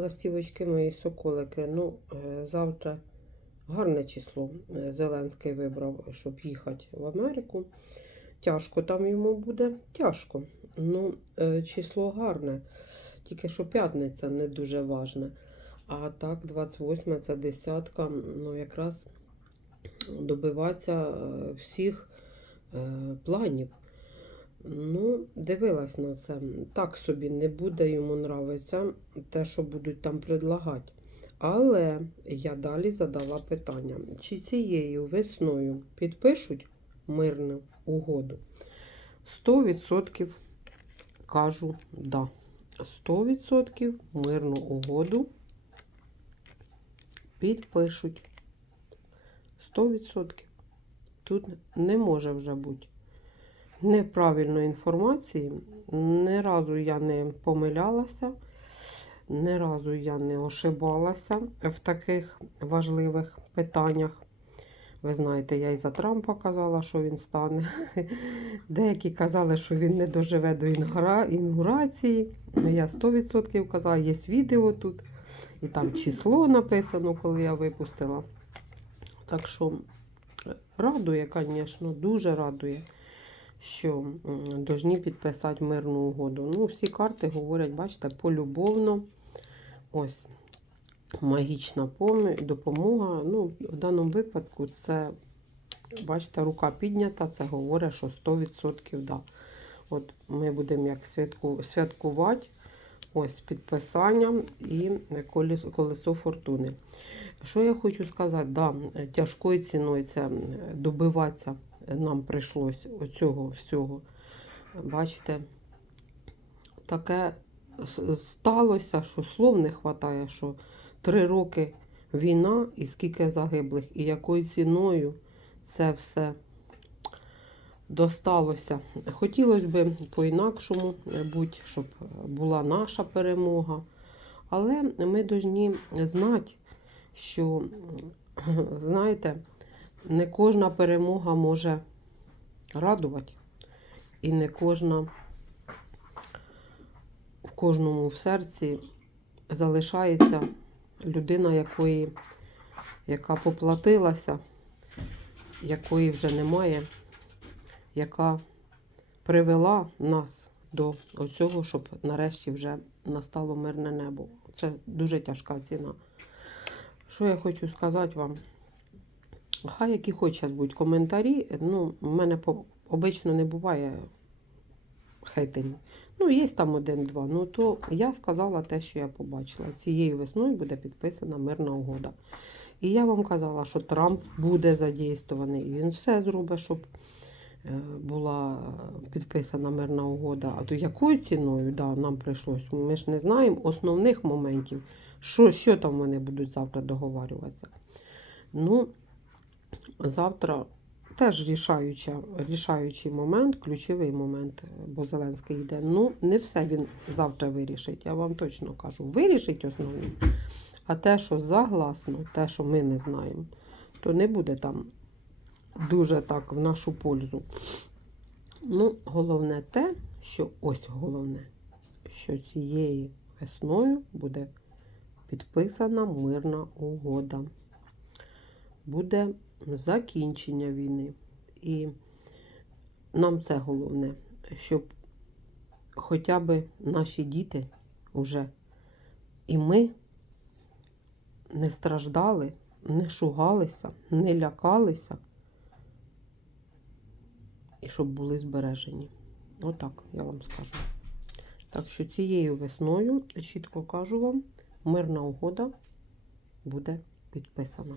Ластівочки мої соколики. Ну, е, завтра гарне число. е, Зеленський вибрав, щоб їхати в Америку. Тяжко там йому буде. Тяжко. Ну, е, число гарне. Тільки що п'ятниця не дуже важне. А так, 28 це десятка. Ну, якраз добиватися всіх планів. Ну, дивилась на це. Так собі не буде йому нравиться те, що будуть там предлагати. Але я далі задала питання: чи цією весною підпишуть мирну угоду? 100% кажу да. 100% мирну угоду підпишуть. 100%. Тут не може вже бути неправильної інформації. Ні разу я не помилялася, ні разу я не ошибалася в таких важливих питаннях. Ви знаєте, я і за Трампа казала, що він стане. Деякі казали, що він не доживе до інгурації. Ну, Я 100% казала, є відео тут. І там число написано, коли я випустила. Так що радує, звісно, дуже радує що должні підписати мирну угоду. Ну, всі карти говорять, бачите, полюбовно. Ось магічна допомога. Ну, в даному випадку це, бачите, рука піднята, це говорить, що 100% да. От ми будемо як святку, святкувати. Ось підписанням і колесо, колесо фортуни. Що я хочу сказати, да, тяжкою ціною це добиватися нам прийшлось оцього всього. Бачите, таке сталося, що слов не вистачає, що три роки війна і скільки загиблих, і якою ціною це все досталося. Хотілося б по-інакшому бути, щоб була наша перемога. Але ми повинні знати, що, знаєте, не кожна перемога може радувати. І не кожна в кожному в серці залишається людина, якої, яка поплатилася, якої вже немає, яка привела нас до цього, щоб нарешті вже настало мирне небо. Це дуже тяжка ціна. Що я хочу сказати вам? Хай які хоч зараз будуть коментарі. Ну, в мене по- обично не буває хейтерів. Ну, є там один-два. Ну, то я сказала те, що я побачила. Цією весною буде підписана мирна угода. І я вам казала, що Трамп буде задействований. І він все зробить, щоб е, була підписана мирна угода. А то якою ціною да, нам прийшлось? Ми ж не знаємо основних моментів, що, що там вони будуть завтра договарюватися. Ну, завтра теж рішаюча, рішаючий момент, ключовий момент, бо Зеленський йде. Ну, не все він завтра вирішить, я вам точно кажу. Вирішить основне. А те, що загласно, те, що ми не знаємо, то не буде там дуже так в нашу пользу. Ну, головне те, що ось головне, що цією весною буде підписана мирна угода. Буде закінчення війни. І нам це головне, щоб хоча б наші діти уже і ми не страждали, не шугалися, не лякалися, і щоб були збережені. Отак я вам скажу. Так що цією весною, чітко кажу вам, мирна угода буде підписана.